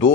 2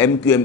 MQM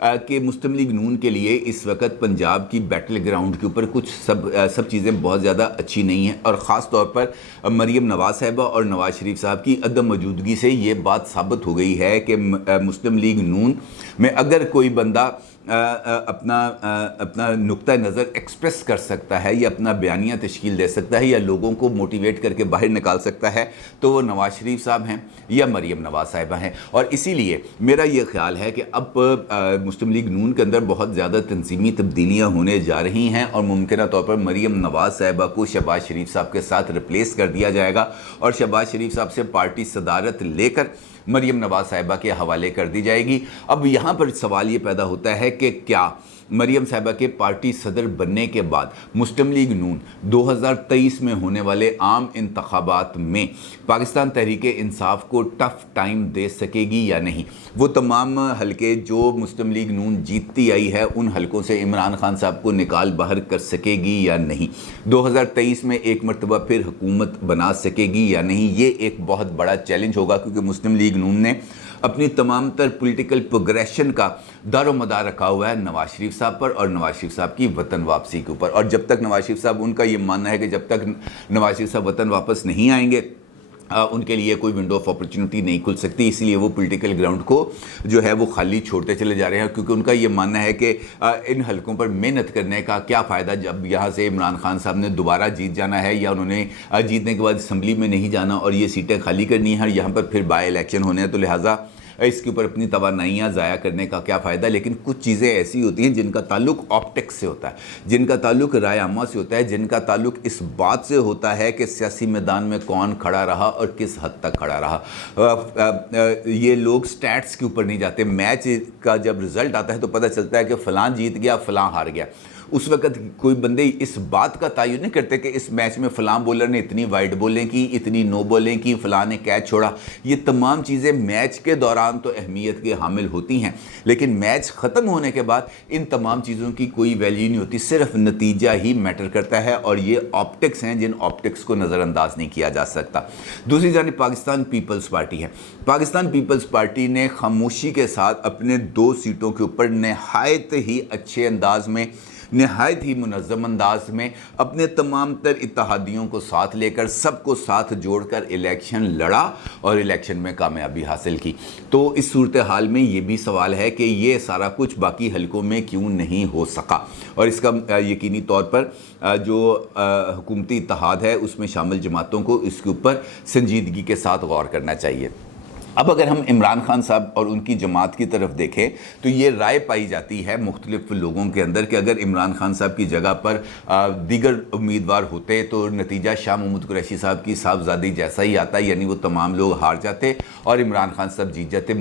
کہ مسلم league نون کے لیے اس وقت پنجاب کی بیٹل گراؤنڈ کے اوپر کچھ سب چیزیں بہت زیادہ اچھی نہیں ہیں، اور خاص طور پر مریم نواز صاحبہ اور نواز شریف صاحب کی عدم موجودگی سے یہ بات ثابت ہو گئی ہے کہ مسلم لیگ نون میں اگر کوئی بندہ اپنا نقطہ نظر ایکسپریس کر سکتا ہے یا اپنا بیانیہ تشکیل دے سکتا ہے یا لوگوں کو موٹیویٹ کر کے باہر نکال سکتا ہے تو وہ نواز شریف صاحب ہیں یا مریم نواز صاحبہ ہیں. اور اسی لیے میرا یہ خیال ہے کہ اب مسلم لیگ نون کے اندر بہت زیادہ تنظیمی تبدیلیاں ہونے جا رہی ہیں، اور ممکنہ طور پر مریم نواز صاحبہ کو شہباز شریف صاحب کے ساتھ ریپلیس کر دیا جائے گا، اور شہباز شریف صاحب سے پارٹی صدارت لے کر مریم نواز صاحبہ کے حوالے کر دی جائے گی. اب یہاں پر سوال یہ پیدا ہوتا ہے کہ کیا مریم صاحبہ کے پارٹی صدر بننے کے بعد مسلم لیگ نون 2023 میں ہونے والے عام انتخابات میں پاکستان تحریک انصاف کو ٹف ٹائم دے سکے گی یا نہیں؟ وہ تمام حلقے جو مسلم لیگ نون جیتتی آئی ہے ان حلقوں سے عمران خان صاحب کو نکال باہر کر سکے گی یا نہیں؟ 2023 میں ایک مرتبہ پھر حکومت بنا سکے گی یا نہیں؟ یہ ایک بہت بڑا چیلنج ہوگا، کیونکہ مسلم لیگ نون نے اپنی تمام تر پولیٹیکل پروگریشن کا دار و مدار رکھا ہوا ہے نواز شریف صاحب پر اور نواز شریف صاحب کی وطن واپسی کے اوپر. اور جب تک نواز شریف صاحب، ان کا یہ ماننا ہے کہ جب تک نواز شریف صاحب وطن واپس نہیں آئیں گے ان کے لیے کوئی ونڈو آف اپرچونٹی نہیں کھل سکتی، اسی لیے وہ پولیٹیکل گراؤنڈ کو جو ہے وہ خالی چھوڑتے چلے جا رہے ہیں، کیونکہ ان کا یہ ماننا ہے کہ ان حلقوں پر محنت کرنے کا کیا فائدہ جب یہاں سے عمران خان صاحب نے دوبارہ جیت جانا ہے، یا انہوں نے جیتنے کے بعد اسمبلی میں نہیں جانا اور یہ سیٹیں خالی کرنی ہیں، یہاں پر پھر بائی الیکشن ہونے ہیں، تو لہٰذا اس کے اوپر اپنی توانائیاں ضائع کرنے کا کیا فائدہ. لیکن کچھ چیزیں ایسی ہوتی ہیں جن کا تعلق آپٹکس سے ہوتا ہے، جن کا تعلق رائے عامہ سے ہوتا ہے، جن کا تعلق اس بات سے ہوتا ہے کہ سیاسی میدان میں کون کھڑا رہا اور کس حد تک کھڑا رہا. یہ لوگ سٹیٹس کے اوپر نہیں جاتے. میچ کا جب رزلٹ آتا ہے تو پتہ چلتا ہے کہ فلاں جیت گیا فلاں ہار گیا. اس وقت کوئی بندے اس بات کا تعین نہیں کرتے کہ اس میچ میں فلاں بولر نے اتنی وائڈ بولیں کی، اتنی نو بولیں کی، فلاں نے کیچ چھوڑا. یہ تمام چیزیں میچ کے دوران تو اہمیت کے حامل ہوتی ہیں، لیکن میچ ختم ہونے کے بعد ان تمام چیزوں کی کوئی ویلیو نہیں ہوتی، صرف نتیجہ ہی میٹر کرتا ہے، اور یہ آپٹکس ہیں جن آپٹکس کو نظر انداز نہیں کیا جا سکتا. دوسری جانب پاکستان پیپلز پارٹی ہے. پاکستان پیپلز پارٹی نے خاموشی کے ساتھ اپنے 2 سیٹوں کے اوپر نہایت ہی اچھے انداز میں، نہایت ہی منظم انداز میں اپنے تمام تر اتحادیوں کو ساتھ لے کر، سب کو ساتھ جوڑ کر الیکشن لڑا اور الیکشن میں کامیابی حاصل کی. تو اس صورتحال میں یہ بھی سوال ہے کہ یہ سارا کچھ باقی حلقوں میں کیوں نہیں ہو سکا، اور اس کا یقینی طور پر جو حکومتی اتحاد ہے اس میں شامل جماعتوں کو اس کے اوپر سنجیدگی کے ساتھ غور کرنا چاہیے. اب اگر ہم عمران خان صاحب اور ان کی جماعت کی طرف دیکھیں تو یہ رائے پائی جاتی ہے مختلف لوگوں کے اندر کہ اگر عمران خان صاحب کی جگہ پر دیگر امیدوار ہوتے تو نتیجہ شاہ محمود قریشی صاحب کی صاحبزادی جیسا ہی آتا، یعنی وہ تمام لوگ ہار جاتے اور عمران خان صاحب جیت جاتے.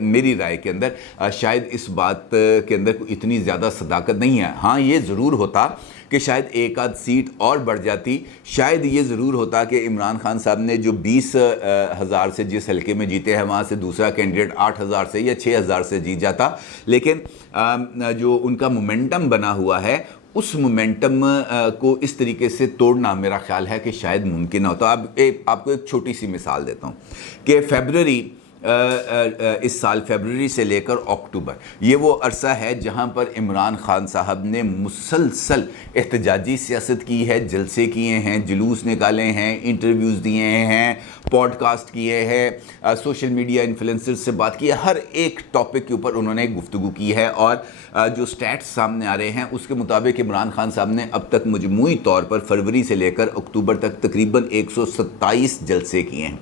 میری رائے کے اندر شاید اس بات کے اندر اتنی زیادہ صداقت نہیں ہے. ہاں یہ ضرور ہوتا کہ شاید ایک آدھ سیٹ اور بڑھ جاتی، شاید یہ ضرور ہوتا کہ عمران خان صاحب نے جو 20,000 سے جس حلقے میں جیتے ہیں وہاں سے دوسرا کینڈیڈیٹ 8,000 سے یا 6,000 سے جیت جاتا. لیکن جو ان کا مومنٹم بنا ہوا ہے اس مومنٹم کو اس طریقے سے توڑنا میرا خیال ہے کہ شاید ممکن نہ ہوتا. اب آپ کو ایک چھوٹی سی مثال دیتا ہوں کہ اس سال فیبروری سے لے کر اکتوبر یہ وہ عرصہ ہے جہاں پر عمران خان صاحب نے مسلسل احتجاجی سیاست کی ہے، جلسے کیے ہیں، جلوس نکالے ہیں، انٹرویوز دیے ہیں، پوڈ کاسٹ کیے ہیں، سوشل میڈیا انفلوئنسر سے بات کی ہے، ہر ایک ٹاپک کے اوپر انہوں نے گفتگو کی ہے. اور جو سٹیٹس سامنے آ رہے ہیں اس کے مطابق عمران خان صاحب نے اب تک مجموعی طور پر فروری سے لے کر اکتوبر تک تقریباً 127 جلسے کیے ہیں.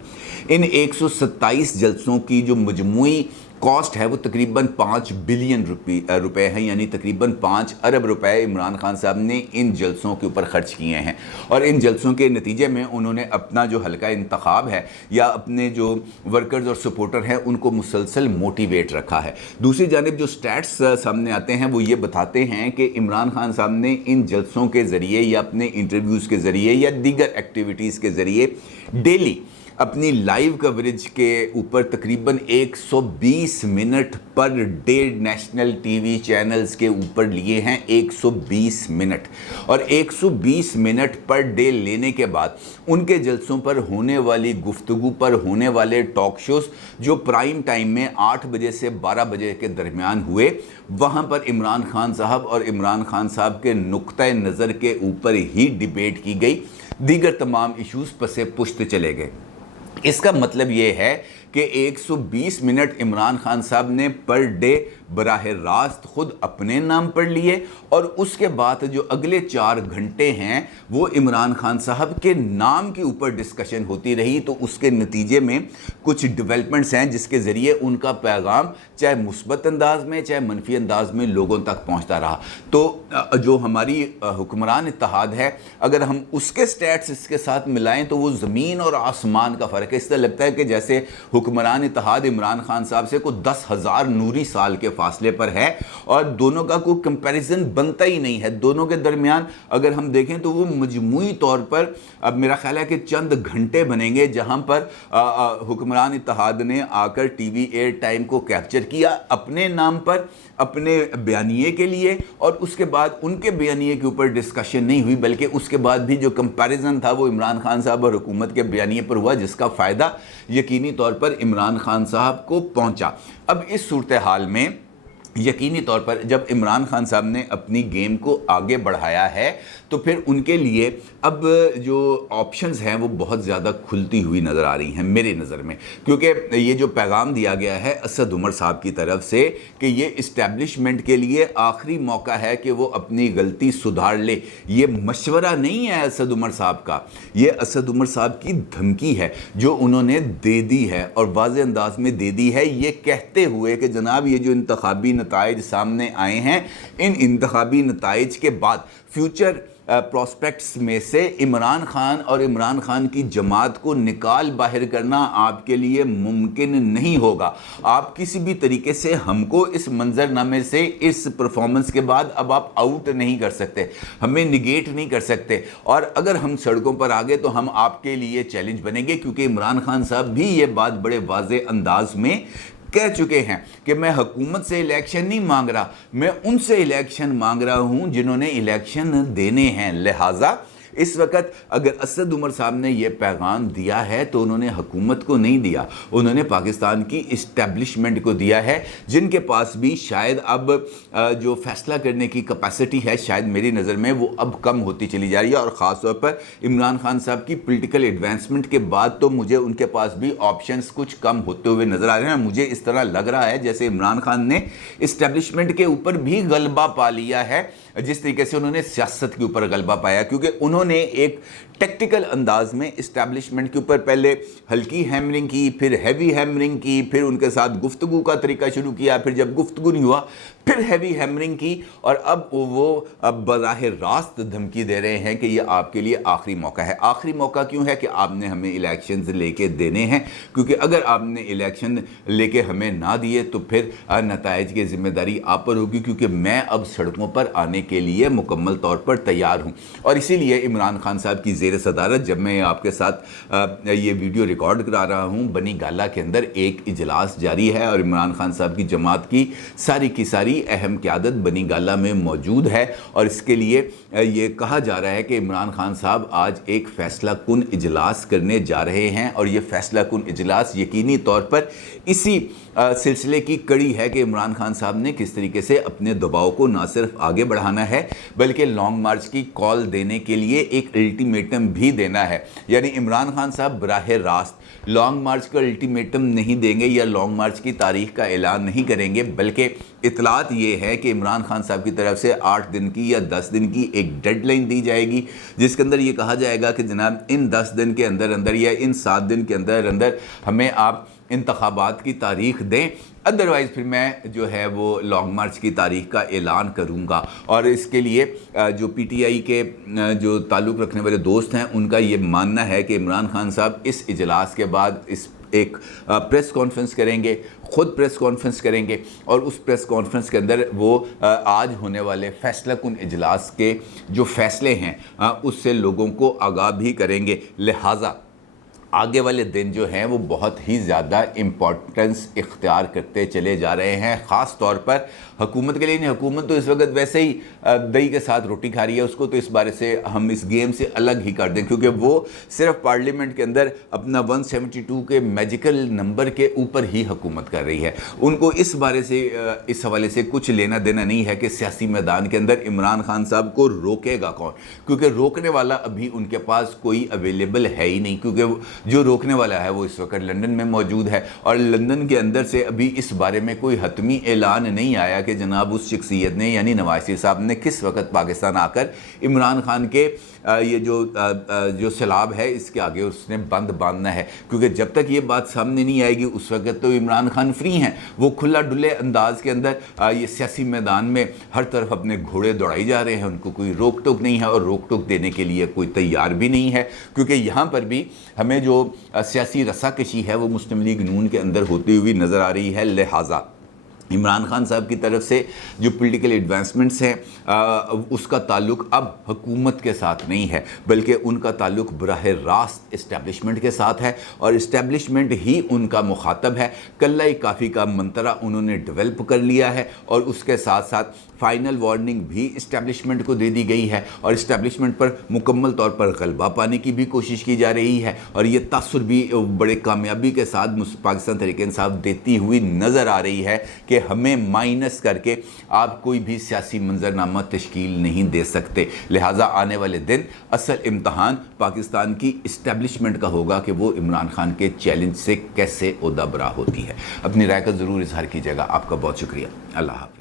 ان 127 جلسوں کی جو مجموعی کاسٹ ہے وہ تقریباً 5 بلین روپے ہیں، یعنی تقریباً 5 ارب روپے عمران خان صاحب نے ان جلسوں کے اوپر خرچ کیے ہیں. اور ان جلسوں کے نتیجے میں انہوں نے اپنا جو حلقہ انتخاب ہے یا اپنے جو ورکرز اور سپورٹر ہیں ان کو مسلسل موٹیویٹ رکھا ہے. دوسری جانب جو سٹیٹس سامنے آتے ہیں وہ یہ بتاتے ہیں کہ عمران خان صاحب نے ان جلسوں کے ذریعے یا اپنے انٹرویوز کے ذریعے یا دیگر ایکٹیویٹیز کے ذریعے ڈیلی اپنی لائیو کوریج کے اوپر تقریباً 120 minute per day national T V channels کے اوپر لیے ہیں، 120 منٹ، اور 120 منٹ پر ڈے لینے کے بعد ان کے جلسوں پر ہونے والی گفتگو پر ہونے والے ٹاک شوز جو پرائم ٹائم میں 8 بجے سے 12 بجے کے درمیان ہوئے، وہاں پر عمران خان صاحب اور عمران خان صاحب کے نقطۂ نظر کے اوپر ہی ڈیبیٹ کی گئی، دیگر تمام ایشوز پسے پشت چلے گئے۔ اس کا مطلب یہ ہے کہ 120 منٹ عمران خان صاحب نے پر ڈے براہ راست خود اپنے نام پڑھ لیے، اور اس کے بعد جو اگلے 4 گھنٹے ہیں وہ عمران خان صاحب کے نام کے اوپر ڈسکشن ہوتی رہی، تو اس کے نتیجے میں کچھ ڈیولپمنٹس ہیں جس کے ذریعے ان کا پیغام چاہے مثبت انداز میں چاہے منفی انداز میں لوگوں تک پہنچتا رہا۔ تو جو ہماری حکمران اتحاد ہے، اگر ہم اس کے سٹیٹس اس کے ساتھ ملائیں تو وہ زمین اور آسمان کا فرق ہے۔ اس طرح لگتا ہے کہ جیسے حکمران اتحاد عمران خان صاحب سے کوئی 10,000 نوری سال کے فاصلے پر ہے، اور دونوں کا کوئی کمپیریزن بنتا ہی نہیں ہے۔ دونوں کے درمیان اگر ہم دیکھیں تو وہ مجموعی طور پر اب میرا خیال ہے کہ چند گھنٹے بنیں گے جہاں پر حکمران اتحاد نے آ کر ٹی وی ایئر ٹائم کو کیپچر کیا اپنے نام پر، اپنے بیانیے کے لیے، اور اس کے بعد ان کے بیانیے کے اوپر ڈسکشن نہیں ہوئی، بلکہ اس کے بعد بھی جو کمپیریزن تھا وہ عمران خان صاحب اور حکومت کے بیانیے پر ہوا، جس کا فائدہ یقینی طور پر عمران خان صاحب کو پہنچا۔ اب اس صورتحال میں یقینی طور پر جب عمران خان صاحب نے اپنی گیم کو آگے بڑھایا ہے تو پھر ان کے لیے اب جو آپشنز ہیں وہ بہت زیادہ کھلتی ہوئی نظر آ رہی ہیں میرے نظر میں، کیونکہ یہ جو پیغام دیا گیا ہے اسد عمر صاحب کی طرف سے کہ یہ اسٹیبلشمنٹ کے لیے آخری موقع ہے کہ وہ اپنی غلطی سدھار لے، یہ مشورہ نہیں ہے اسد عمر صاحب کا، یہ اسد عمر صاحب کی دھمکی ہے جو انہوں نے دے دی ہے، اور واضح انداز میں دے دی ہے، یہ کہتے ہوئے کہ جناب یہ جو انتخابی نتائج سامنے آئے ہیں، ان انتخابی نتائج کے بعد فیوچر پراسپیکٹس میں سے عمران خان اور عمران خان کی جماعت کو نکال باہر کرنا آپ کے لیے ممکن نہیں ہوگا۔ آپ کسی بھی طریقے سے ہم کو اس منظرنامے سے، اس پرفارمنس کے بعد اب آپ آؤٹ نہیں کر سکتے، ہمیں نگیٹ نہیں کر سکتے، اور اگر ہم سڑکوں پر آگے تو ہم آپ کے لیے چیلنج بنیں گے، کیونکہ عمران خان صاحب بھی یہ بات بڑے واضح انداز میں کہہ چکے ہیں کہ میں حکومت سے الیکشن نہیں مانگ رہا، میں ان سے الیکشن مانگ رہا ہوں جنہوں نے الیکشن دینے ہیں۔ لہٰذا اس وقت اگر اسد عمر صاحب نے یہ پیغام دیا ہے تو انہوں نے حکومت کو نہیں دیا، انہوں نے پاکستان کی اسٹیبلشمنٹ کو دیا ہے، جن کے پاس بھی شاید اب جو فیصلہ کرنے کی کیپیسٹی ہے شاید میری نظر میں وہ اب کم ہوتی چلی جا رہی ہے، اور خاص طور پر عمران خان صاحب کی پولیٹیکل ایڈوانسمنٹ کے بعد تو مجھے ان کے پاس بھی آپشنز کچھ کم ہوتے ہوئے نظر آ رہے ہیں۔ مجھے اس طرح لگ رہا ہے جیسے عمران خان نے اسٹیبلشمنٹ کے اوپر بھی غلبہ پا لیا ہے، جس طریقے سے انہوں نے سیاست کے اوپر غلبہ پایا، کیونکہ انہوں نے ایک ٹیکٹیکل انداز میں اسٹیبلشمنٹ کے اوپر پہلے ہلکی ہیمرنگ کی، پھر ہیوی ہیمرنگ کی، پھر ان کے ساتھ گفتگو کا طریقہ شروع کیا، پھر جب گفتگو نہیں ہوا پھر ہیوی ہیمرنگ کی، اور اب وہ براہ راست دھمکی دے رہے ہیں کہ یہ آپ کے لیے آخری موقع ہے۔ آخری موقع کیوں ہے؟ کہ آپ نے ہمیں الیکشنز لے کے دینے ہیں، کیونکہ اگر آپ نے الیکشن لے کے ہمیں نہ دیے تو پھر نتائج کی ذمہ داری آپ پر ہوگی، کیونکہ میں اب سڑکوں پر آنے کے لیے مکمل طور پر تیار ہوں۔ اور اسی لیے عمران خان صاحب کی زیر صدارت جب میں آپ کے ساتھ یہ ویڈیو ریکارڈ کرا رہا ہوں، بنی گالہ کے اندر ایک اجلاس جاری ہے، اور عمران خان صاحب کی جماعت کی ساری اہم قیادت بنی گالہ میں موجود ہے، اور اس کے لیے یہ کہا جا رہا ہے کہ عمران خان صاحب آج ایک فیصلہ کن اجلاس کرنے جا رہے ہیں، اور یہ فیصلہ کن اجلاس یقینی طور پر اسی سلسلے کی کڑی ہے کہ عمران خان صاحب نے کس طریقے سے اپنے دباؤ کو نہ صرف آگے بڑھانا ہے بلکہ لانگ مارچ کی کال دینے کے لیے ایک الٹیمیٹم بھی دینا ہے۔ یعنی عمران خان صاحب براہ راست لانگ مارچ کا الٹیمیٹم نہیں دیں گے یا لانگ مارچ کی تاریخ کا اعلان نہیں کریں گے، بلکہ اطلاعات یہ ہے کہ عمران خان صاحب کی طرف سے 8 دن کی یا 10 دن کی ایک ڈیڈ لائن دی جائے گی، جس کے اندر یہ کہا جائے گا کہ جناب ان 10 دن کے اندر یا ان 7 دن کے اندر ہمیں آپ انتخابات کی تاریخ دیں، ادروائز پھر میں جو ہے وہ لانگ مارچ کی تاریخ کا اعلان کروں گا۔ اور اس کے لیے جو پی ٹی آئی کے جو تعلق رکھنے والے دوست ہیں ان کا یہ ماننا ہے کہ عمران خان صاحب اس اجلاس کے بعد ایک پریس کانفرنس کریں گے، خود پریس کانفرنس کریں گے، اور اس پریس کانفرنس کے اندر وہ آج ہونے والے فیصلہ کن اجلاس کے جو فیصلے ہیں اس سے لوگوں کو آگاہ بھی کریں گے۔ لہٰذا آگے والے دن جو ہیں وہ بہت ہی زیادہ امپورٹنس اختیار کرتے چلے جا رہے ہیں، خاص طور پر حکومت کے لیے نہیں۔ حکومت تو اس وقت ویسے ہی دہی کے ساتھ روٹی کھا رہی ہے، اس کو تو اس بارے سے ہم اس گیم سے الگ ہی کر دیں، کیونکہ وہ صرف پارلیمنٹ کے اندر اپنا 172 کے میجیکل نمبر کے اوپر ہی حکومت کر رہی ہے۔ ان کو اس بارے سے اس حوالے سے کچھ لینا دینا نہیں ہے کہ سیاسی میدان کے اندر عمران خان صاحب کو روکے گا کون، کیونکہ روکنے والا ابھی ان کے پاس کوئی اویلیبل ہے ہی نہیں، کیونکہ جو روکنے والا ہے وہ اس وقت لندن میں موجود ہے، اور لندن کے اندر سے ابھی اس بارے میں کوئی حتمی اعلان نہیں آیا کہ جناب اس شخصیت نے یعنی نواز شریف صاحب نے کس وقت پاکستان آ کر عمران خان کے یہ جو سیلاب ہے اس کے آگے اس نے بند باندھنا ہے، کیونکہ جب تک یہ بات سامنے نہیں آئے گی اس وقت تو عمران خان فری ہیں، وہ کھلا ڈلے انداز کے اندر یہ سیاسی میدان میں ہر طرف اپنے گھوڑے دوڑائی جا رہے ہیں، ان کو کوئی روک ٹوک نہیں ہے اور روک ٹوک دینے کے لیے کوئی تیار بھی نہیں ہے، کیونکہ یہاں پر بھی ہمیں جو سیاسی رساکشی ہے وہ مسلم لیگ نون کے اندر ہوتی ہوئی نظر آ رہی ہے۔ لہٰذا عمران خان صاحب کی طرف سے جو پولیٹیکل ایڈوانسمنٹس ہیں اس کا تعلق اب حکومت کے ساتھ نہیں ہے، بلکہ ان کا تعلق براہ راست اسٹیبلشمنٹ کے ساتھ ہے، اور اسٹیبلشمنٹ ہی ان کا مخاطب ہے۔ کلہ کافی کا منترا انہوں نے ڈیولپ کر لیا ہے، اور اس کے ساتھ ساتھ فائنل وارننگ بھی اسٹیبلشمنٹ کو دے دی گئی ہے، اور اسٹیبلشمنٹ پر مکمل طور پر غلبہ پانے کی بھی کوشش کی جا رہی ہے، اور یہ تاثر بھی بڑے کامیابی کے ساتھ پاکستان تحریک انصاف دیتی ہوئی نظر آ رہی ہے کہ ہمیں مائنس کر کے آپ کوئی بھی سیاسی منظرنامہ تشکیل نہیں دے سکتے۔ لہٰذا آنے والے دن اصل امتحان پاکستان کی اسٹیبلشمنٹ کا ہوگا کہ وہ عمران خان کے چیلنج سے کیسے عہدہ برا ہوتی ہے۔ اپنی رائے کا ضرور اظہار کیجیے گا۔ آپ کا بہت شکریہ۔ اللہ حافظ۔